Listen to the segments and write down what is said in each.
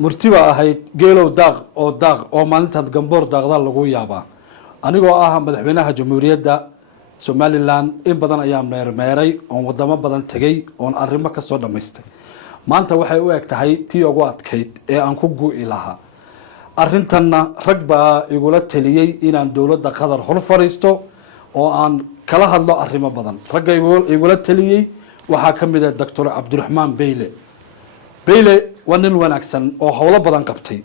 murtiba ahayd geelow daaq oo maalintaad gamboor daaqda lagu yaabaa anigoo ah madaxweynaha jamhuuriyadda Somaliland in badan ayaa meermeeray oon wadamo badan tagay oon arrimo ka soo dhamaystay maanta waxay u eg tahay tii ugu adkayd ee aan ku gu'i lahaa arrintanna rag baa igula taliyay inaan dowladda Qatar hor fariisto oo aan kala hadlo arrimo badan ragga igula taliyay waxaa ka mid ah Dr. Cabdiraxmaan Beyle waa nin wanaagsan oo hawlo badan qabtay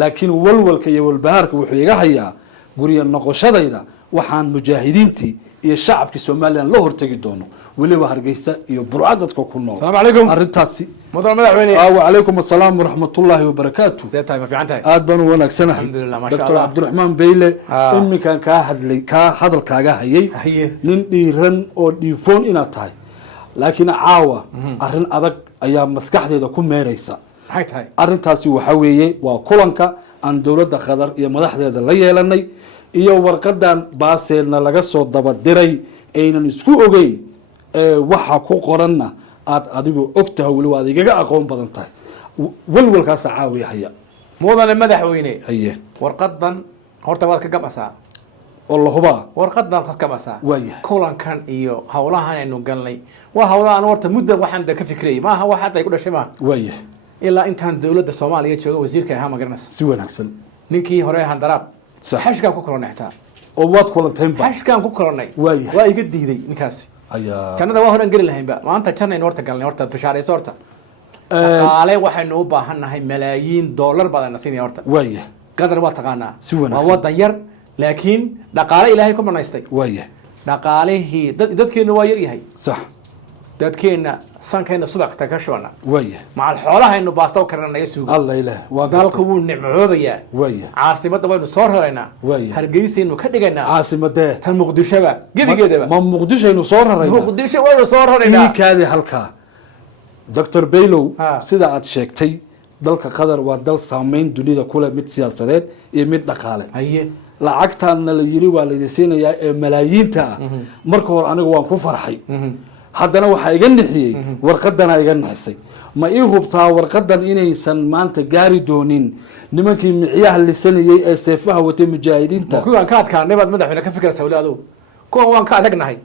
laakiin walwalka iyo walbahaarka wuxuu iga hayaa guriga noqoshadayda waxaan mujaahidiintii iyo shacabka Soomaaliland la hortagi doono waliba Hargeysa iyo Burcad dadka ku nool Assalaamu alaykum arintaasi madaxweyne wa alaykum assalaam wa rahmatullahi wa barakatuh seetay ma fiicantahay aad baan u wanaagsanahay Dr. Cabdiraxmaan Beyle imminkan ka hadalkaaga hayay nin dhiiran oo dhiifoon inaad tahay laakiin caawa arrin adag ayaa maskaxdeeda ku meeraysa maxay tahay arrintaasi waxa weeye waa kulanka aan dowladda Qatar iyo madaxdeeda la yeelanay iyo warqadan baaseelna laga soo daba diray aynan isku ogeyn waxa ku qoranna aad adigu ogtahay wali waad igaga aqoon badan tahay walwalkaas caawiya haya mudane madaxweyne haye warqadan horta waad ka gabasaa والله warqadan ka gabasaa وياه kulankan iyo hawlahan aynu galnay waa hawlahan horta muddo waxaan ka fikriyay ma aha waxa ay ku dhashay ma وياه ilaa intaan dawladda Soomaaliya jooga wasiirka ahaa ma garanaysa si wanaagsan ninkii hore handaraab صح xashkan ku kulannay xitaa oo waad kulanteen ba xashkan ku kulannay وياه waa iga diiday ninkaasi ayaa jannada waa horan gari lahayn ba maanta janna in horta galnay horta bishaarayso horta qaale waxaynu u baahanahay malaayiin dollar badan siinay horta وياه qadar waa taqaanaa si wanaagsan waa wadan yar laakiin dhaqaale ilaahay ku manaystay وياه dhaqaalihii dadkeena waa yar yahay صح dadkeena sankeena subax ka kashwana وياه macal xoolahaynu baasto karanayo suuq الله إله dalku wuu nimcoobayaa وياه caasimada waynu soo raraynaa وياه hargeysa ka dhigaynaa عاصمته tan muqdishoba gebigeedaba ما مقدشة إنه صار رأينا muqdisho waynu soo raraynaa كذا هالكا دكتور بيلو ها. سيدا عاد شيكتي دلك قدر ودل سامين دنيا كلها مت سياسات يمت دقالة haye lacagtan la yiri waa la idinsiinayaa ee malaayiinta marka hore anigu waan ku farxay haddana waxa iga nixiyay warqadana iga nixisay ma ii hubtaa warqadan inaysan maanta gaari doonin nimankii miciyaha lisanayay ee seefaha watay mujaahidiinta kuwan ka adkaanay baad madaxweyne ka fikiraysa walaalo kuwan waan ka adagnahay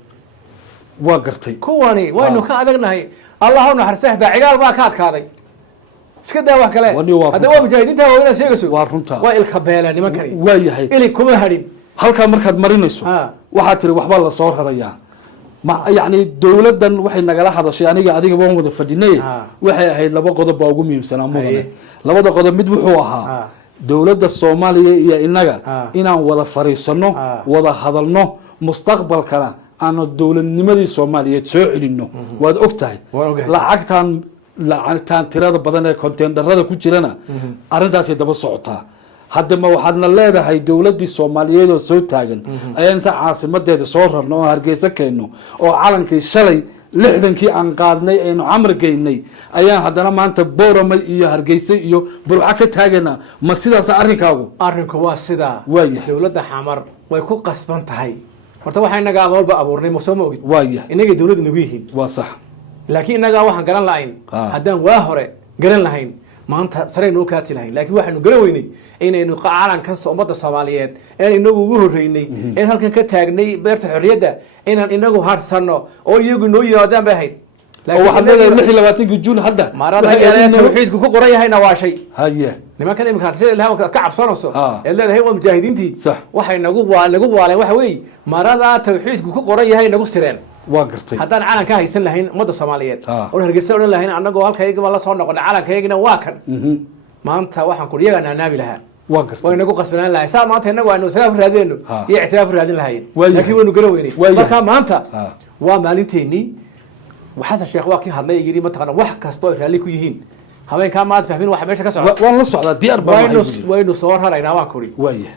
waa gartay kuwani waynu ka adagnahay Allahu naxariista cigaal baa ka adkaaday iska daa wax kale hadda waa mujaahidiinta waa inay sheegayso waa runta waa ilka beela nimankani waa yahay ili kuma hadhin halka markaad marinayso waxa tiri waxba la soo rarayaa ma yaani dawladan waxay nagala hadashay aniga adiga waan wada fadhinay waxay ahayd laba qodob oo ugu muhiimsan mudane labada qodob mid wuxuu ahaa dawladda Soomaaliya iyo inaga inaan wada fariisano wada hadalno mustaqbalkana aan dawladnimadii Soomaaliyeed soo celino waad ogtahay lacagtan tirada badan ee containerada ku jirana arintaas ay daba socotaa hadda ma waxaadna leedahay dawladii Soomaaliyeed oo soo taagan ayaan inta caasimadeeda soo rarno oo Hargeysa keeno oo calankii shalay 60kii aan qaadnay aynu amar geynay ayaan haddana maanta Boorama iyo Hargeysa iyo Burca ka taagana ma sidaas arinku waa sida dawladda xamar way ku qasban tahay horta waxay naga abuurnay ma soo moogid inaga dawladdu nagu yihiin waa sax laakiin inaga waxaan garan lahayn haddaan waa hore garan lahayn maanta sareyno ka tilahayn laakiin waxaanu garan weynay inaynu calanka ummadda Soomaaliyeed ee inagu ugu horeynay ee halkan ka taagnay beerta xorriyadda inaan inagu harsano oo iyagu noo yimaadaan bay ahayd oo waxa leedahay 26 June hadda marada ay tawxiidku ku qoran yahay nawaashay haye nimankan imika sida ilaahay ka cabsanayso ee leedahay waa mujaahidiintii waxay nagu waaleen waxa weey marada tawxiidku ku qoran yahay nagu sireen waa gartay haddaan calanka haysan lahayn ummadda Soomaaliyeed oo Hargeysa oo lahayn anagoo halkayga la soo noqonay calankaygina waa kan maanta waxaan ku dhigana naabi lahaa waa gartay way nagu qasbanaan lahayn saa maanta inagu aynu salaaf raadino iyo ictiraaf raadin lahayn laakiin waynu garan weynay marka maanta waa maalinteeni waxa sheekh waa ki hadlay yiri ma taqaan wax kasto ay raali ku yihiin habeenka ma aad fahmin waxa meesha ka socda waan la socdaa diyaar baan waynu soo raraynaa waan kuri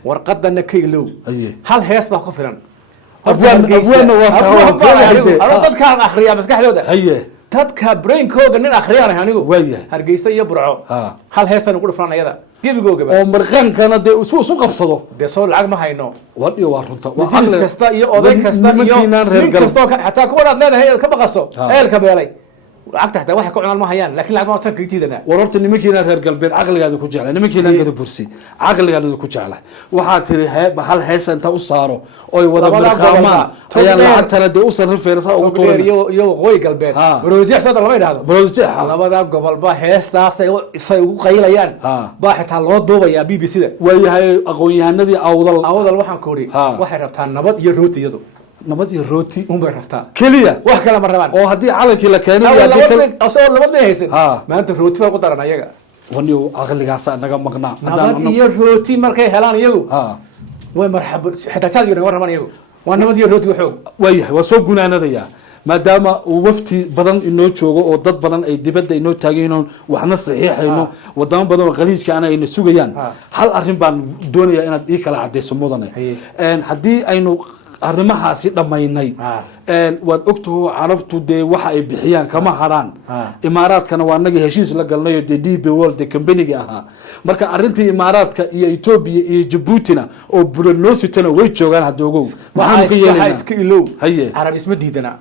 warqadana kaylow hal hees baa ku filan abwaana waa dadkaan akhriya maskaxdooda dadka brainkooga nin akhriyaan anigu Hargeysa iyo Burco hal heesan ugu dhufan ayada gebigooga oo marqankana de isu qabsado de soo lacag ma hayno wadi waa runta waa kasta iyo oday kasta iyo nin kasta hatta kuwa aad leedahay ka baqaso eelka beelay lacagta xataa waxa ku cunaan ma hayaan laakiin lacag ma san ka jiidana wararta nimankiina reer galbeed aqligaada ku jeclay nimankiina gada bursi aqligaada ku jeclay waxa tiri hal heesa inta u saaro oo wada marqaamaan ayaa lacagtana de u sarrifaysa ugu tooreen iyo qoy galbeed baroojix soo lama yiraahdo baroojix labada gobol ba heestaas ay ugu qaylayaan baa xitaa loo duubaya BBC-da waayahay aqoon-yahanadii awdal waxaan ku ori waxay rabtaan nabad iyo rooti iyadu nabad iyo rooti bay rabtaa kaliya wax kale ma rabaan oo haddii calankii la keenay asoo nabad may haysan maanta rooti baa ku daran ayaga waniyo aqligaas naga maqnaa nabad iyo rooti markay helaan iyagu way marxab xitaa jaad iyo naga rabaan iyagu waa nabad iyo rooti xoog waayahay waa soo gunaanadaya maadaama uu wafti badan inoo joogo oo dad badan ay dibadda inoo taagayno waxna saxiixayno wadamo badan oo khaliijka ana ayna sugayaan hal arrin baan doonayaa inaad ii kala cadayso mudane haddii aynu arrimahaasi dhammaynay waad ogtaho carabtu dee waxa ay bixiyaan kama haraan imaaraadkana waa anagii heshiis la galnayo dee DP World dee company-ga ahaa marka arrintii imaaraadka iyo Ethiopia iyo Djibouti-na oo bulonositana way joogaan hadoogow waxaan ka yeelanaa iska ilow carabi isma diidana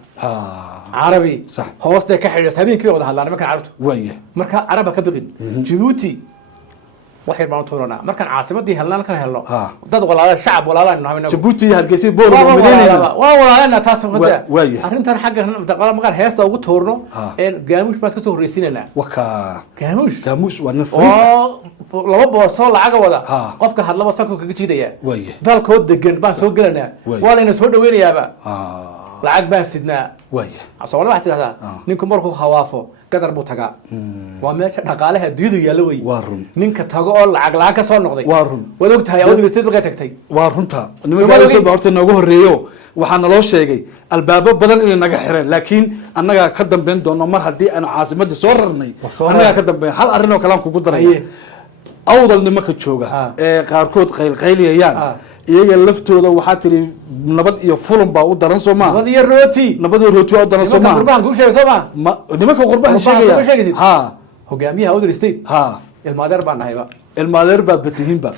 carabi صح hoosta ka xiriir habeenkii wada hadlaan markaan carabtu waaya marka caraba ka baqin Djibouti waxay baan toorana markaan caasimadii helnaan kan helno dad walaalo shacab walaalo nahay Djibouti hargeysa boor madinayna waa walaalo taas wada waaya arrintan xagga daqala maqal heesta ugu toorno ee gaamush baas ka soo horeysinayna waka gaamush waa nafay oo laba boorso lacag wada qofka hadlaba sanku kaga jiidaya waaya dalkood degan baan soo galanaa waa la ina soo dhaweynayaaba lacag baan sidnaa waaya asoo waxa tirahdaa ninku markuu hawaafo qadar buu tagaa waa meesha dhaqaalaha adduunyadu yaalo way waa run ninka tago oo lacag ka soo noqday waa run wada ogtahay awad university markay tagtay waa runta nimanka soo horta noogu horeeyo waxaan loo sheegay albaabo badan inay naga xireen laakiin annaga ka dambeyn doono mar haddii aan caasimadda soo rarnay annaga ka dambeyn hal arrin oo kale aan kugu daray awdal nimanka jooga ee qaarkood qaylqayliyayaan iyaga laftooda waxaa tiri nabad iyo fulan baa u daran Soomaa nabad iyo rooti waa u daran Soomaa qurbahan ku sheegay Soomaa nimanka qurbahan sheegaya ha hogaamiyaha Awdal State ha ilmaadeer baan nahayba ilmaadeer baad batihiinba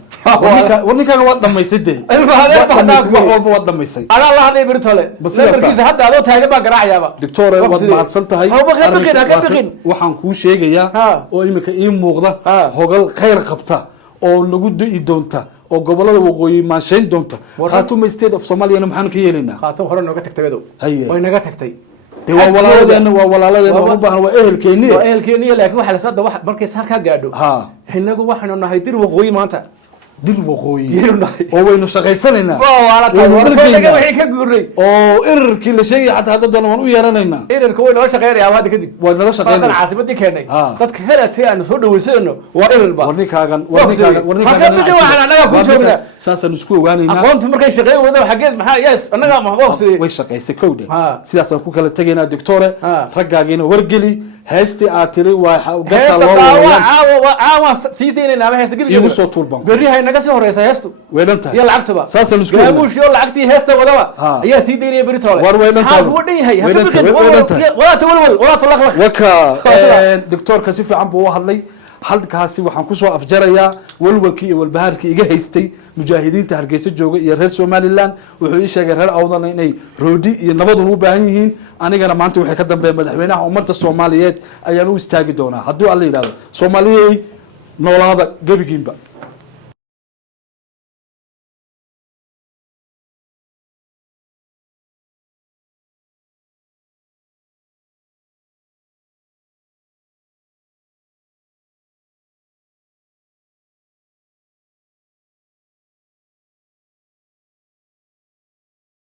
warninkaaga waa dhamaysay ilmaadeer baan wax walba waa dhamaysay ana la hadlay birtole markiisa hadda adoo taagan baa garaacayaaba doctor waad mahadsan tahay waxaan kuu sheegayaa oo imika ii muuqda hogal khayr qabta oo nagu dii doonta oo gobolada waqooyi maashayn doonta Khartoum State of Somalia maxaan ka yeelinaa Khartoum hore nooga tagtay way naga tagtay de waa walaaladeen u baahan waa ehelkeeni laakiin waxa la soo dhaw markay halka gaadho inagu waxaanu nahay dir waqooyi maanta dir waqooyi oo waynu shaqaysanayna wixii ka guuray oo irarkii la sheegay xataa hadda doon waan u yeeranayna irarka way noo shaqeynaya hadda kadib way nala shaqeynaya caasimadii keenay dadka helatay aan soo dhaweysano waa irarba warninkaagan waxaan anaga ku joognaa saasan isku ogaanayna aqoontu markay shaqeey wada xageed maxaa yes anaga ma boobsay way shaqaysay kowde sidaas aan ku kala tagaynaa doctore raggaagiina wargeli heesti aad tiri waa gata loo caawa siideynaa ma heesta igu soo tuurban berihay naga soo horeysa heestu weelanta iyo lacagtuba saasan isku gaamush iyo lacagtii heesta wadaba ayaa siideynaya beritole war weelanta ha wuu dhayahay wala tawalwal waka doctorka si fiican buu u hadlay halkaasi waxaan ku soo afjarayaa walwalkii iyo walbahaarkii iga haystay mujaahidiinta hargeysa jooga iyo reer Somaliland wuxuu ii sheegay reer awdana inay roodi iyo nabad u baahan yihiin anigana maanta waxay ka dambeeyay madaxweynaha ummadda Soomaaliyeed ayaan u istaagi doonaa hadduu alla yiraahdo Soomaaliyeey noolaada gabigiinba